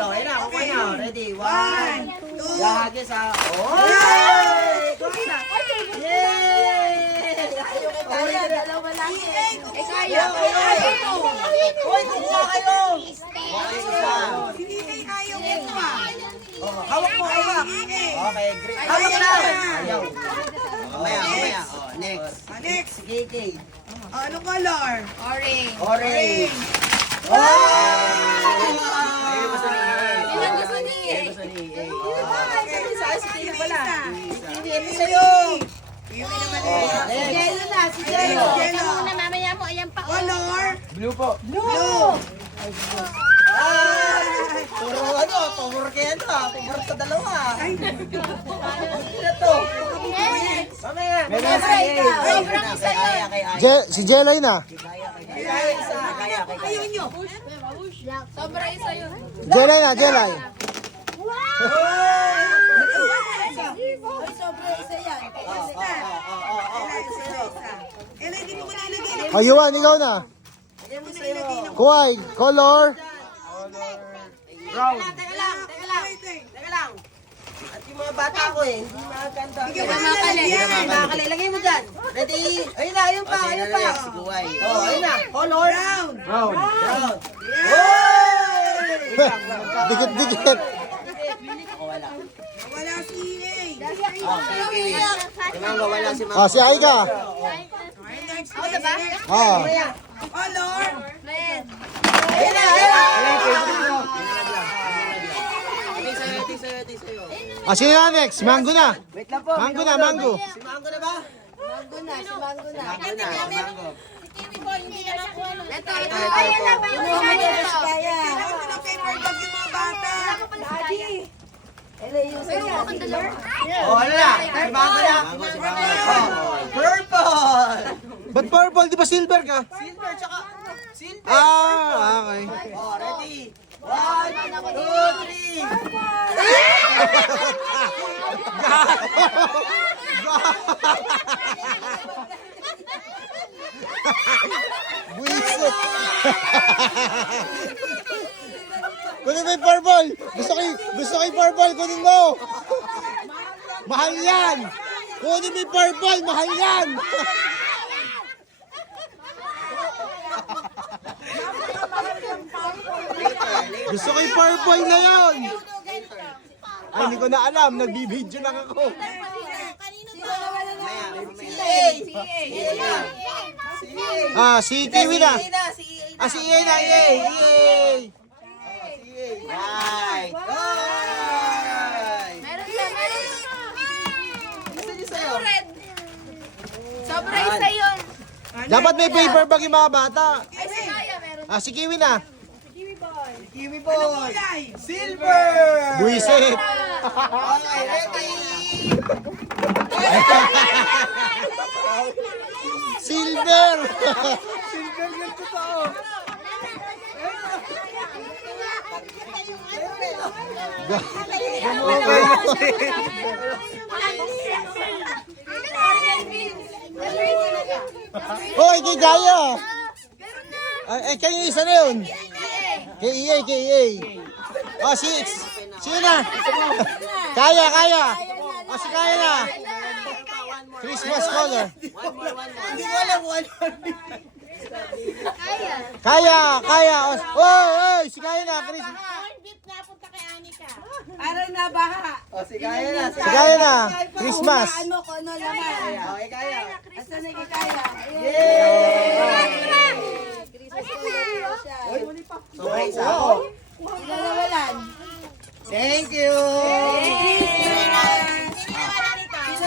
Oh, ayun na. Okay na. Ready? 1, 2. Yahagis ha. Oh! Yay! Kaya, dalawa lang eh. Kaya. Hoy, kukuha kayo! Hindi kayo ayaw ito ah. Oh, hawak mo, hawak. Okay, great. Hawak na! Ayaw. Mamaya. Oh, next. Next. Si KK. Anong color? Orange. Orange. Wow! Ayun, gusto ni EA. Ilan gusto ni EA? Ayun, gusto ni EA. Sige pala. Hindi, ito sa'yo. Iwi naman Oh, eh. next. Jello na, si Jello. Jello. Ikaw muna, mamaya mo. Ayan pa. Color? Blue po. Blue. Puro ano, pabor kayo ano, pabor sa dalawa. Ay, Ano to? Mamaya. Sobra ikaw. Sobrang isa yun. Si Jelay na. ayaw nyo. Sobra isa yun. Jelay na, Jelay. Sobra isa yan. Ilagay mo na ilagay na. O, Yuan, ikaw na. Kuwai, color. Brown. Teka lang. Teka lang. At yung mga bata ko eh, hindi makakanta. Hindi ka makakali. Makakali. Lagay mo dyan. Ready? Ayun na, ayun pa, ayun pa. Oh, ayun na. Color. Brown. Brown. Dikit-dikit. Ako wala. Wala si EA. Okay. Si Mango, wala si Mango. O, si Aika. Okay, next. Ako na ba? O, Color? Red. Ayun na, ayun na. Ito sa'yo. sino na next? Mango na. Wait lang po. Mango na, mango. Si Mango na ba? Mango na, si Mango na. Mango na, Mango. Kiwi boy, hindi na nakuha. Ito. Ito. Ayan na, may kaya. Kailangan ko ng paper bag yung mga bata. Oh, ano na? Si Mango na. Oh, purple. Ba't purple? Di ba silver ka? Silver, tsaka silver. Okay. Oh, ready? 1, 2, 3. Buisit. Kunin mo yung purple. Gusto ko yung purple. Kunin mo. Mahal yan. Kunin mo yung purple. Mahal yan. Gusto ko yung purple na yun. Ay, hindi ko na alam. Nagbibideo lang ako. Si Kiwi na. Si EA na. EA. Right. Meron siya, meron. Gusto niyo sa'yo? Sobra isa yun. Dapat may paper bag yung mga bata. Ay, si Kaya, meron. Si Kiwi na. Kiwi boy. Silver. Buisit. Okay, ready? Silver. Silver yung totoo. Hoy, kay Gaya. Kayo yung isa na yun. Kay EA. Sino na? Kaya. Si Kaya na. Christmas color. Hindi ko alam kung ano. Kaya. Oy, si Kaya na. Christmas. Parang nabaha. O, si Kaya na. Si Kaya na. Christmas. Ano ko, ano naman. Okay, Kaya. Asa na kaya? Yay! Christmas color siya. Okay, isa. Ilalawalan. Thank you.